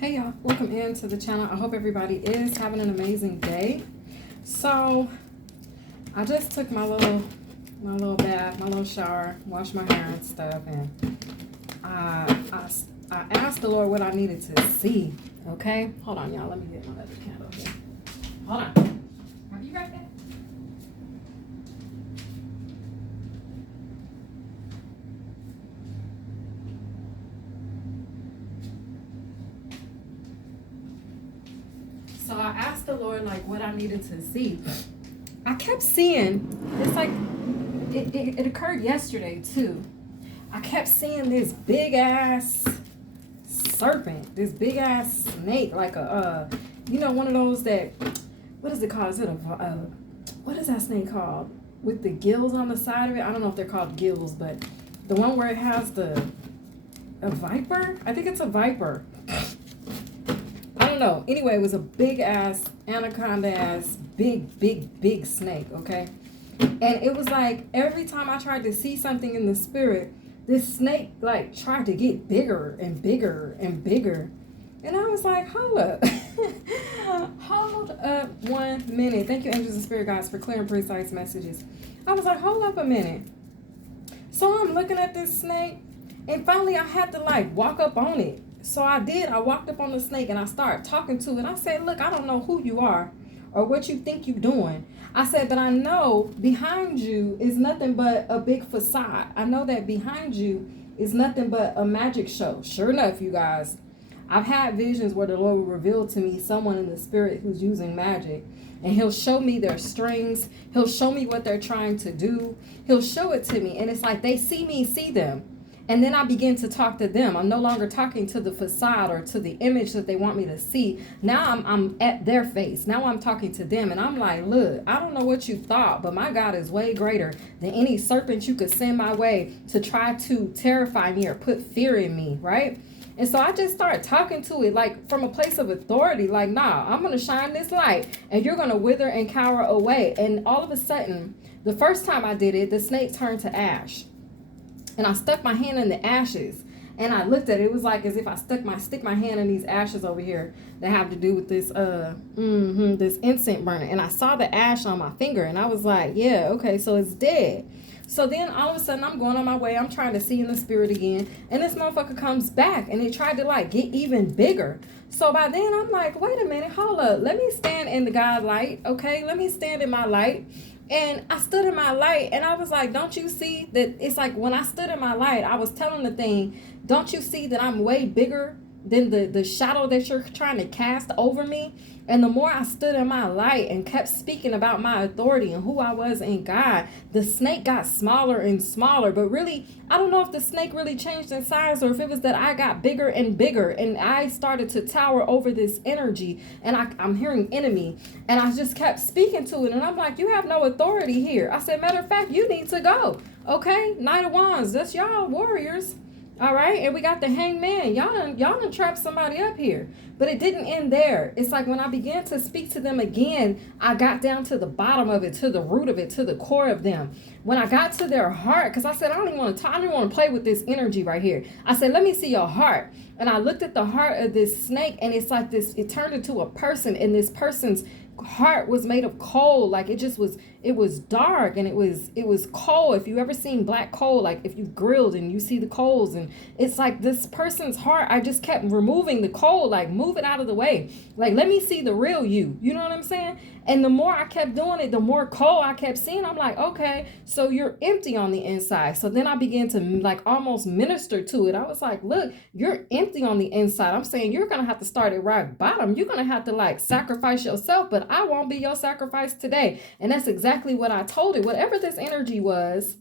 Hey y'all, welcome into the channel. I hope everybody is having an amazing day. So I just took my little bath, my little shower, washed my hair and stuff, and I asked the Lord what I needed to see. Okay, hold on, y'all. Let me get my other candle here. Hold on. Are you right there? So I asked the Lord like what I needed to see. I kept seeing, it's like it occurred yesterday too. I kept seeing this big ass serpent, this big ass snake, like one of those that, what is it called? Is it what is that snake called? With the gills on the side of it? I don't know if they're called gills, but the one where it has a viper? I think it's a viper. I don't know. Anyway, it was a big ass, anaconda ass, big snake, okay? And it was like every time I tried to see something in the spirit, this snake like tried to get bigger and bigger and bigger. And I was like, hold up. Hold up 1 minute. Thank you, angels and spirit guides, for clear and precise messages. I was like, hold up a minute. So I'm looking at this snake, and finally I had to like walk up on it. So I did. I walked up on the snake and I started talking to it. I said, look, I don't know who you are or what you think you're doing. I said, but I know behind you is nothing but a big facade. I know that behind you is nothing but a magic show. Sure enough, you guys, I've had visions where the Lord will reveal to me someone in the spirit who's using magic. And he'll show me their strings. He'll show me what they're trying to do. He'll show it to me. And it's like they see me see them. And then I begin to talk to them. I'm no longer talking to the facade or to the image that they want me to see. Now I'm at their face. Now I'm talking to them. And I'm like, look, I don't know what you thought, but my God is way greater than any serpent you could send my way to try to terrify me or put fear in me, right? And so I just started talking to it like from a place of authority, like, nah, I'm going to shine this light and you're going to wither and cower away. And all of a sudden, the first time I did it, the snake turned to ash. And I stuck my hand in the ashes and I looked at it. It was like as if I stick my hand in these ashes over here that have to do with this this incense burning. And I saw the ash on my finger and I was like, yeah, okay, so it's dead. So then all of a sudden I'm going on my way. I'm trying to see in the spirit again. And this motherfucker comes back and it tried to like get even bigger. So by then I'm like, wait a minute, hold up. Let me stand in the God light, okay? Let me stand in my light. And I stood in my light and I was like, don't you see that it's like when I stood in my light, I was telling the thing, don't you see that I'm way bigger than the shadow that you're trying to cast over me? And the more I stood in my light and kept speaking about my authority and who I was in God, the snake got smaller and smaller. But really, I don't know if the snake really changed in size or if it was that I got bigger and bigger and I started to tower over this energy and I'm hearing enemy. And I just kept speaking to it. And I'm like, you have no authority here. I said, matter of fact, you need to go. Okay, Knight of Wands, that's y'all warriors. All right, and we got the hangman. Y'all done trapped somebody up here. But it didn't end there. It's like when I began to speak to them again, I got down to the bottom of it, to the root of it, to the core of them. When I got to their heart, because I said, I don't want to play with this energy right here. I said, let me see your heart. And I looked at the heart of this snake, and it's like this, it turned into a person, and this person's heart was made of coal. Like it was dark and it was coal. If you ever seen black coal, like if you grilled and you see the coals, and it's like this person's heart, I just kept removing the coal, like move it out of the way, like let me see the real you know what I'm saying? And the more I kept doing it, the more coal I kept seeing. I'm like, okay, so you're empty on the inside. So then I began to like almost minister to it. I was like, look, you're empty on the inside. I'm saying you're gonna have to start at rock bottom. You're gonna have to like sacrifice yourself, but I won't be your sacrifice today. And that's exactly what I told it. Whatever this energy was,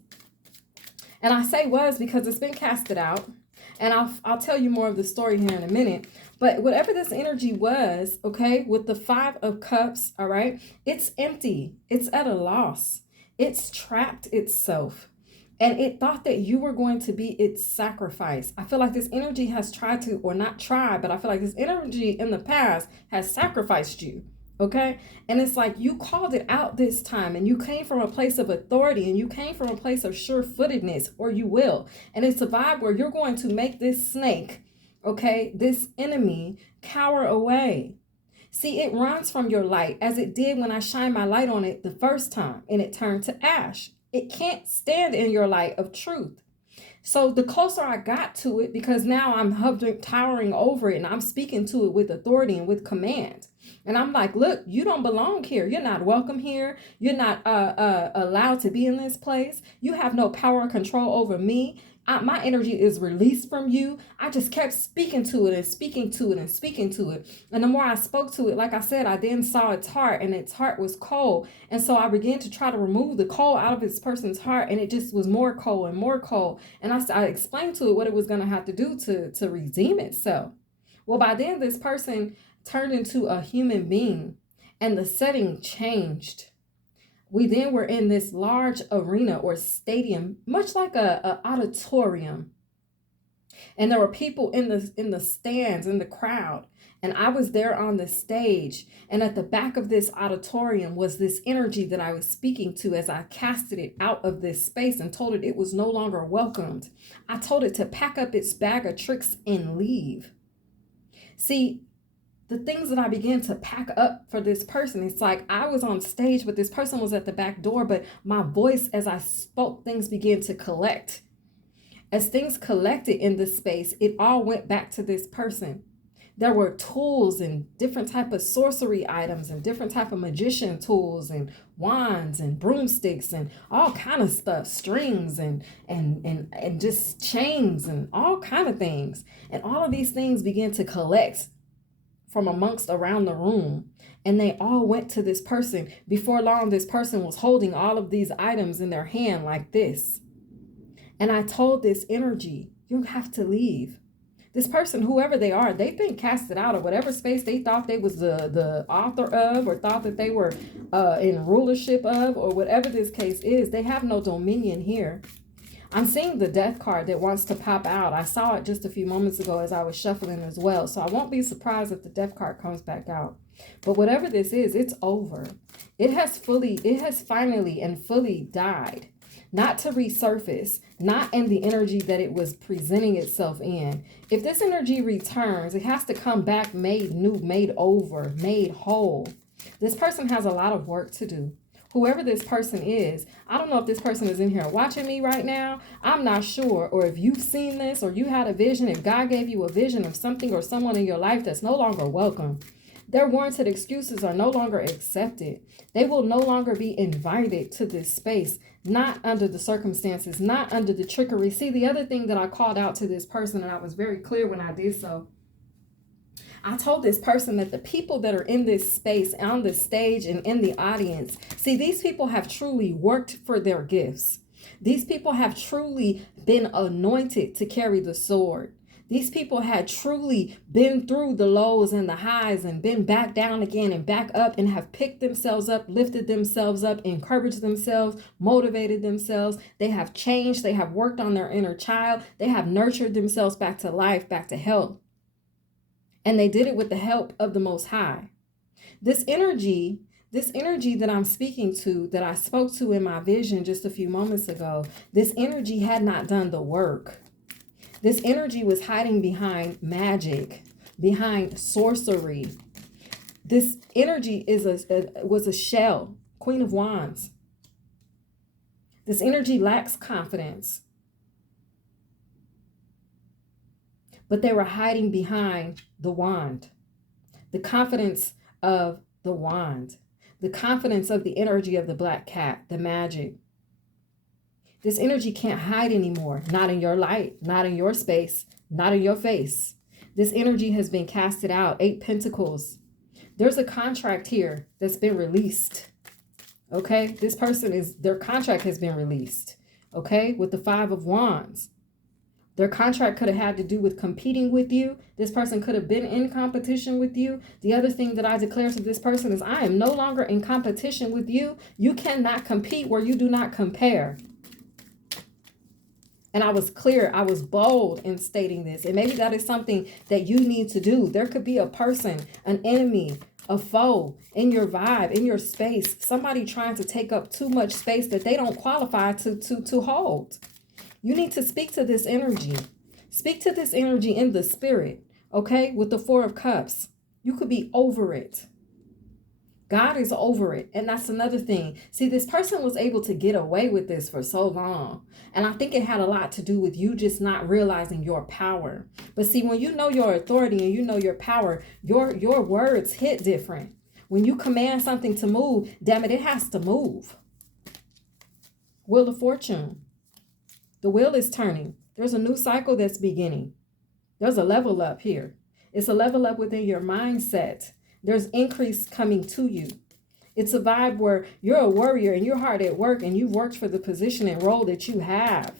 and I say was because it's been casted out, and I'll tell you more of the story here in a minute. But whatever this energy was, okay, with the 5 of Cups, all right, it's empty. It's at a loss. It's trapped itself. And it thought that you were going to be its sacrifice. I feel like this energy has tried to, or not tried, but I feel like this energy in the past has sacrificed you. Okay. And it's like you called it out this time and you came from a place of authority and you came from a place of sure-footedness, or you will. And it's a vibe where you're going to make this snake Okay, this enemy, cower away. See, it runs from your light as it did when I shined my light on it the first time and it turned to ash. It can't stand in your light of truth. So the closer I got to it, because now I'm hovering, towering over it, and I'm speaking to it with authority and with command. And I'm like, look, you don't belong here. You're not welcome here. You're not allowed to be in this place. You have no power or control over me. My energy is released from you. I just kept speaking to it and speaking to it and speaking to it. And the more I spoke to it, like I said, I then saw its heart, and its heart was cold. And so I began to try to remove the cold out of this person's heart, and it just was more cold and more cold. And I explained to it what it was going to have to do to redeem itself. Well, by then, this person turned into a human being, and the setting changed. We then were in this large arena or stadium, much like a auditorium, and there were people in the stands, in the crowd, and I was there on the stage. And at the back of this auditorium was this energy that I was speaking to as I casted it out of this space and told it was no longer welcomed. I told it to pack up its bag of tricks and leave. See, the things that I began to pack up for this person, it's like I was on stage, but this person was at the back door, but my voice as I spoke, things began to collect. As things collected in this space, it all went back to this person. There were tools and different type of sorcery items and different type of magician tools and wands and broomsticks and all kind of stuff, strings and just chains and all kind of things. And all of these things began to collect from amongst around the room, and they all went to this person. Before long, this person was holding all of these items in their hand like this. And I told this energy, you have to leave. This person, whoever they are, they've been casted out of whatever space they thought they was the author of, or thought that they were in rulership of, or whatever this case is. They have no dominion here. I'm seeing the death card that wants to pop out. I saw it just a few moments ago as I was shuffling as well. So I won't be surprised if the death card comes back out. But whatever this is, it's over. It has finally and fully died. Not to resurface, not in the energy that it was presenting itself in. If this energy returns, it has to come back made new, made over, made whole. This person has a lot of work to do. Whoever this person is, I don't know if this person is in here watching me right now. I'm not sure. Or if you've seen this, or you had a vision, if God gave you a vision of something or someone in your life that's no longer welcome. Their warranted excuses are no longer accepted. They will no longer be invited to this space, not under the circumstances, not under the trickery. See, the other thing that I called out to this person, and I was very clear when I did so, I told this person that the people that are in this space, on the stage and in the audience, see, these people have truly worked for their gifts. These people have truly been anointed to carry the sword. These people had truly been through the lows and the highs and been back down again and back up, and have picked themselves up, lifted themselves up, encouraged themselves, motivated themselves. They have changed. They have worked on their inner child. They have nurtured themselves back to life, back to health. And they did it with the help of the Most High. This energy that I'm speaking to, that I spoke to in my vision just a few moments ago, this energy had not done the work. This energy was hiding behind magic, behind sorcery. This energy was a shell, Queen of Wands. This energy lacks confidence. But they were hiding behind the wand, the confidence of the wand, the confidence of the energy of the black cat, the magic. This energy can't hide anymore, not in your light, not in your space, not in your face. This energy has been casted out. 8 Pentacles. There's a contract here that's been released. Okay, this person their contract has been released. Okay, with the 5 of Wands. Their contract could have had to do with competing with you. This person could have been in competition with you. The other thing that I declare to this person is, I am no longer in competition with you. You cannot compete where you do not compare. And I was clear, I was bold in stating this. And maybe that is something that you need to do. There could be a person, an enemy, a foe in your vibe, in your space, somebody trying to take up too much space that they don't qualify to hold. You need to speak to this energy. Speak to this energy in the spirit, okay? With the Four of Cups. You could be over it. God is over it. And that's another thing. See, this person was able to get away with this for so long. And I think it had a lot to do with you just not realizing your power. But see, when you know your authority and you know your power, your words hit different. When you command something to move, damn it, it has to move. Wheel of Fortune. The wheel is turning. There's a new cycle that's beginning. There's a level up here. It's a level up within your mindset. There's increase coming to you. It's a vibe where you're a warrior and you're hard at work and you've worked for the position and role that you have.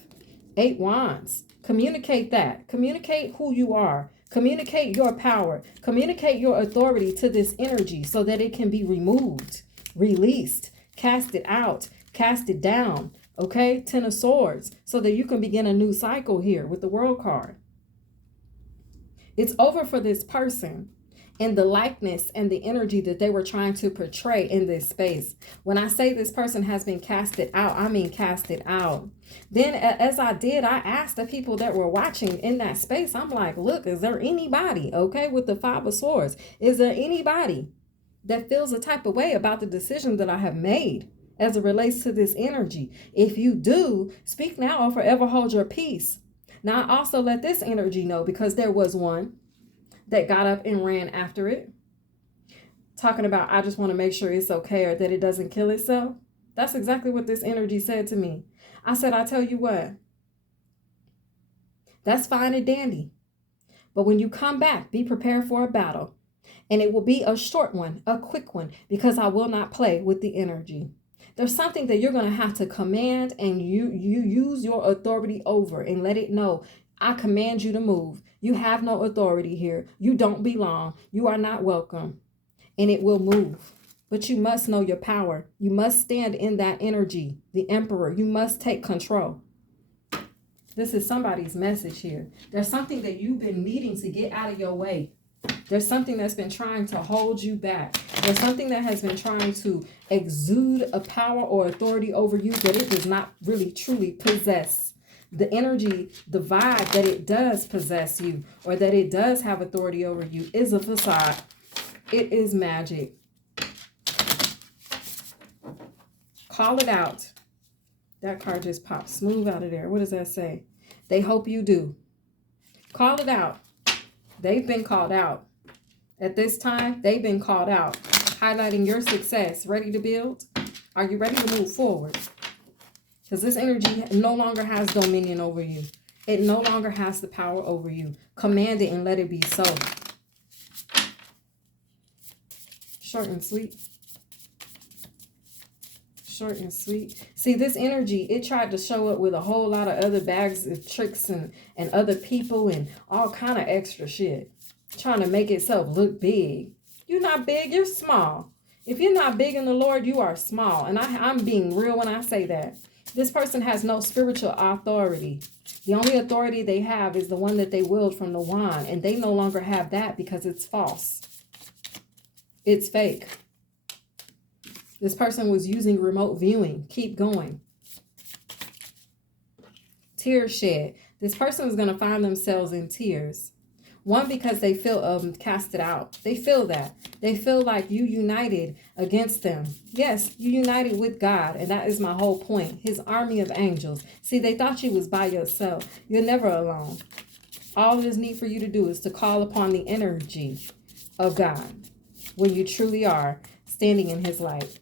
8 Wands. Communicate that. Communicate who you are. Communicate your power. Communicate your authority to this energy so that it can be removed, released, cast it out, cast it down. Okay? 10 of Swords. So that you can begin a new cycle here with the World card. It's over for this person. And the likeness and the energy that they were trying to portray in this space. When I say this person has been casted out, I mean casted out. Then as I did, I asked the people that were watching in that space, I'm like, look, is there anybody, okay, with the 5 of Swords? Is there anybody that feels a type of way about the decision that I have made as it relates to this energy? If you do, speak now or forever hold your peace. Now, I also let this energy know because there was one that got up and ran after it. Talking about, I just want to make sure it's okay or that it doesn't kill itself. That's exactly what this energy said to me. I said, I tell you what, that's fine and dandy. But when you come back, be prepared for a battle. And it will be a short one, a quick one, because I will not play with the energy. There's something that you're going to have to command and you use your authority over and let it know. I command you to move. You have no authority here. You don't belong. You are not welcome. And it will move. But you must know your power. You must stand in that energy. The Emperor. You must take control. This is somebody's message here. There's something that you've been needing to get out of your way. There's something that's been trying to hold you back. There's something that has been trying to exude a power or authority over you that it does not really truly possess. The energy, the vibe that it does possess you or that it does have authority over you is a facade. It is magic. Call it out. That card just popped smooth out of there. What does that say? They hope you do. Call it out. They've been called out. At this time, they've been called out. Highlighting your success. Ready to build? Are you ready to move forward? Because this energy no longer has dominion over you. It no longer has the power over you. Command it and let it be so. Short and sweet. Short and sweet. See, this energy, it tried to show up with a whole lot of other bags of tricks and other people and all kind of extra shit. Trying to make itself look big. You're not big, you're small. If you're not big in the Lord, you are small. And I'm being real when I say that. This person has no spiritual authority. The only authority they have is the one that they willed from the wand. And they no longer have that because it's false. It's fake. This person was using remote viewing. Keep going. Tears shed. This person is going to find themselves in tears. One, because they feel casted out. They feel that. They feel like you united against them. Yes, you united with God. And that is my whole point. His army of angels. See, they thought you was by yourself. You're never alone. All it is need for you to do is to call upon the energy of God when you truly are standing in his light.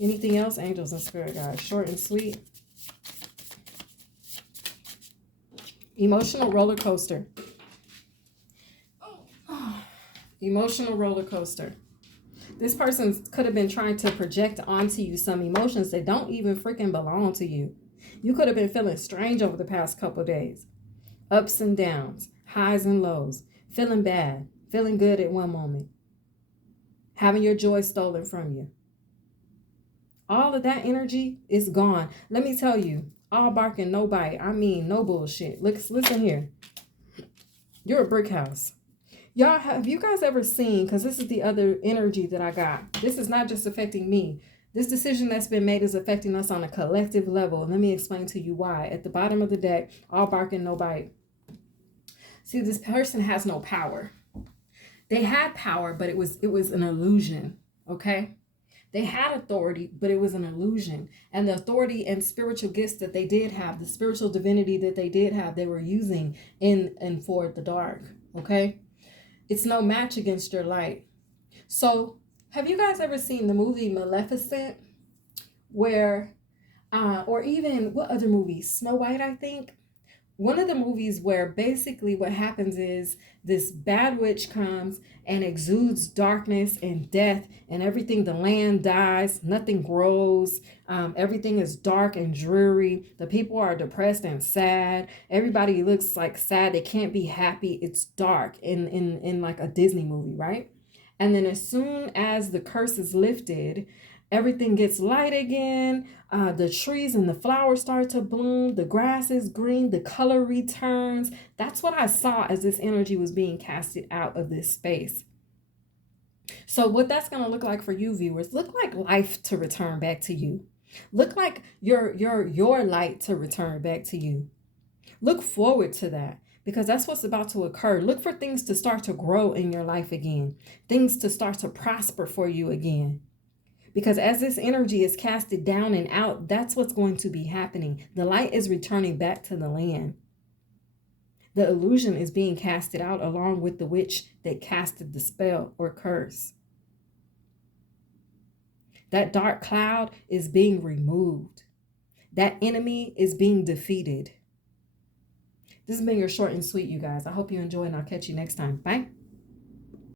Anything else? Angels and spirit guides. Short and sweet. Emotional roller coaster. Emotional roller coaster. This person could have been trying to project onto you some emotions that don't even freaking belong to you. You could have been feeling strange over the past couple of days. Ups and downs, highs and lows, feeling bad, feeling good at one moment, having your joy stolen from you. All of that energy is gone. Let me tell you, all bark and no bite. I mean, no bullshit. Listen here. You're a brick house. Y'all, have you guys ever seen, because this is the other energy that I got. This is not just affecting me. This decision that's been made is affecting us on a collective level. And let me explain to you why. At the bottom of the deck, all bark and no bite. See, this person has no power. They had power, but it was an illusion, okay? They had authority, but it was an illusion. And the authority and spiritual gifts that they did have, the spiritual divinity that they did have, they were using in and for the dark, okay? It's no match against your light. So, have you guys ever seen the movie Maleficent? Where, or even, what other movie? Snow White, I think. One of the movies where basically what happens is this bad witch comes and exudes darkness and death and everything. The land dies, nothing grows, everything is dark and dreary. The people are depressed and sad. Everybody looks like sad. They can't be happy. It's dark in like a Disney movie, right? And then as soon as the curse is lifted, everything gets light again. The trees and the flowers start to bloom. The grass is green. The color returns. That's what I saw as this energy was being casted out of this space. So what that's going to look like for you viewers, look like life to return back to you. Look like your light to return back to you. Look forward to that, because that's what's about to occur. Look for things to start to grow in your life again. Things to start to prosper for you again. Because as this energy is casted down and out, that's what's going to be happening. The light is returning back to the land. The illusion is being casted out along with the witch that casted the spell or curse. That dark cloud is being removed. That enemy is being defeated. This has been your short and sweet, you guys. I hope you enjoy, and I'll catch you next time. Bye.